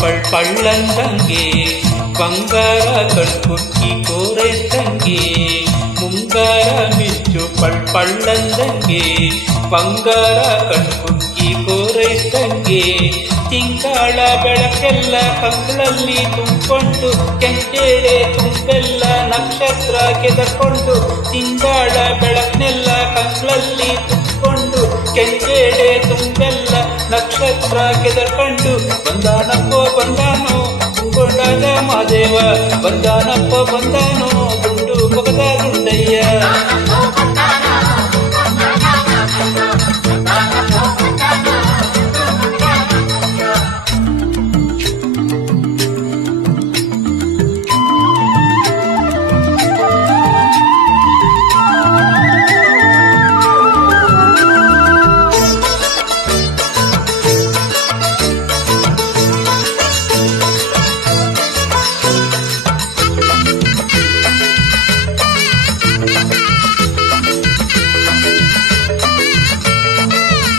ಪಳ್ಳಂದಂಗೆ ಬಂಗಾರ ಕಣ್ಕುಕ್ಕಿ ಕೋರೈತಂಗೆ ಮುಂಗಾರ ಮಿಂಚು ಪಳ್ಳಂದಂಗೆ ಬಂಗಾರ ಕಣ್ಕುಕ್ಕಿ ಕೋರೈತಂಗೆ ತಿಂಗಳ ಬೆಳಕೆಲ್ಲ ಕಂಗಳಲ್ಲಿ ತುಂಬಿಕೊಂಡು ಕೆಂಚೇರೆ ತುಂಬೆಲ್ಲ ನಕ್ಷತ್ರ ಕೆದರ್ಕೊಂಡು ತಿಂಗಳ ಬೆಳಕನ್ನೆಲ್ಲ ಕಂಗಳಲ್ಲಿ ತುಂಬಿಕೊಂಡು ಕೆಂಚೇರೆ ತುಂಬೆಲ್ಲ ನಕ್ಷತ್ರ ಕೆದರ್ಕೊಂಡು ಬಂದಾನಪ್ಪೋ ಬಂದಾನೋ ತುಂಗೊಂಡಾಗ ಮಾದೇವ ಬಂದಾನಪ್ಪೋ ಬಂದಾನೋ ಗುಂಡು ಮೊಗದ ಗುಂಡಯ್ಯ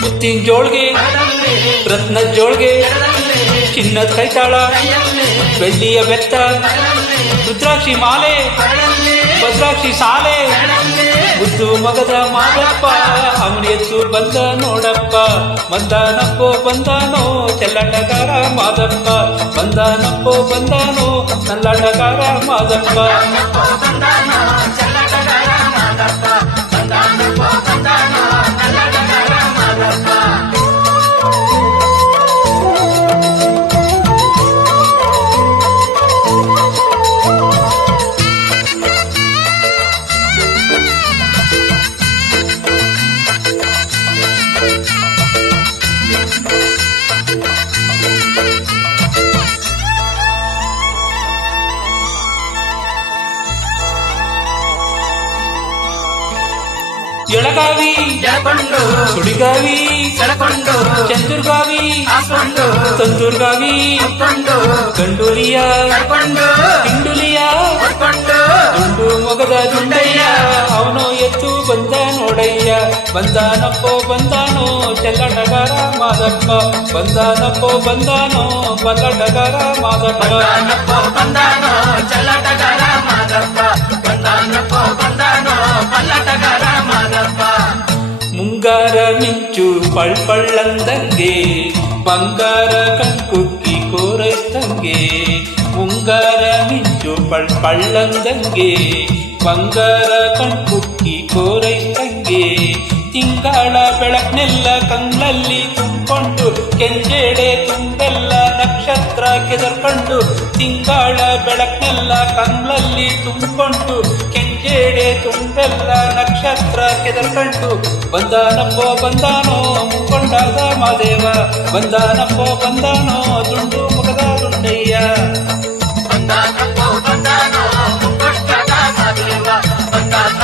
ಮುತ್ತಿನ ಜೋಳ್ಗೆ ರತ್ನ ಜೋಳ್ಗೆ ಚಿನ್ನದ ಕೈತಾಳ ಬೆಳ್ಳಿಯ ಬೆತ್ತ ರುದ್ರಾಕ್ಷಿ ಮಾಲೆ ಭದ್ರಾಕ್ಷಿ ಸಾಲೆ ಮುದ್ದು ಮಗದ ಮಾದಪ್ಪ ಅವನ ಎತ್ತು ಬಂದ ನೋಡಪ್ಪ ಬಂದಾನಪ್ಪೋ ಬಂದಾನೋ ಚೆಲ್ಲಾಟಗಾರ ಮಾದಪ್ಪ ಬಂದಾನಪ್ಪೋ ಬಂದಾನೋ ನಲ್ಲಾಟಗಾರ ಮಾದಪ್ಪ ಎಳಗಾವಿ ಸುಡಿಗಾವಿ ಚಂದುರ್ಗಾವಿ ತಂದೂರ್ಗಾವಿ ಗಂಡೂಲಿಯ ದಿಂಡುಲಿಯ ದುಂಡು ಮೊಗದ ದುಂಡಯ್ಯ ಅವನು ಎತ್ತು ಬಂದ ನೋಡಯ್ಯ ಬಂದಾನಪ್ಪೋ ಬಂದಾನೋ ಚೆಲ್ಲಾಟಗಾರ ಮಾದಪ್ಪ ಬಂದಾನಪ್ಪೋ ಬಂದಾನೋ ಬಲ್ಲಾಟಗಾರ ಮಾದಪ್ಪ ಬಂದಾನೋ ಚೆಲ್ಲಾಟಗಾರ ಮಾದಪ್ಪ ಬಂದಾನಪ್ಪೋ ಬಂದಾನೋ ಬಲ್ಲಾಟಗಾರ ಮಾದಪ್ಪ ಮುಂಗಾರ ಮಿಂಚು ಪಳ್ಳಂದಂಗೆ ಬಂಗಾರ ಕಣ್ಕುಕ್ಕಿ ಕೋರೈತಂಗೆ ಮುಂಗಾರ ಮಿಂಚು ಪಳ್ಳಂದಂಗೆ ಬಂಗಾರ ಕಣ್ಕುಕ್ಕಿ ಕೋರೈತಂಗೆ ತಿಂಗಳ ಬೆಳಕನ್ನೆಲ್ಲ ಕಂಗಳಲ್ಲಿ ತುಂಬಿಕೊಂಡು ಕೆಂಜೇಡೆ ತುಂಬೆಲ್ಲ ನಕ್ಷತ್ರ ಕೆದರ್ಕೊಂಡು ತಿಂಗಳ ಬೆಳಕನ್ನೆಲ್ಲ ಕಂಗಳಲ್ಲಿ ತುಂಬಿಕೊಂಡು ಕೆಂಜೇಡೆ ತುಂಬೆಲ್ಲ ನಕ್ಷತ್ರ ಕೆದರ್ಕೊಂಡು ಬಂದಾನಪ್ಪೋ ಬಂದಾನೋ ಮುಂಕೊಂಡಾದ ಮಾದೇವ ಬಂದಾನಪ್ಪೋ ಬಂದಾನೋ ದುಂಡು ಮೊಗದ ದುಂಡಯ್ಯ ಬಂದಾನಪ್ಪೋ ಬಂದಾನೋ ಮುಂಕೊಂಡಾದ ಮಾದೇವ ಬಂದಾನ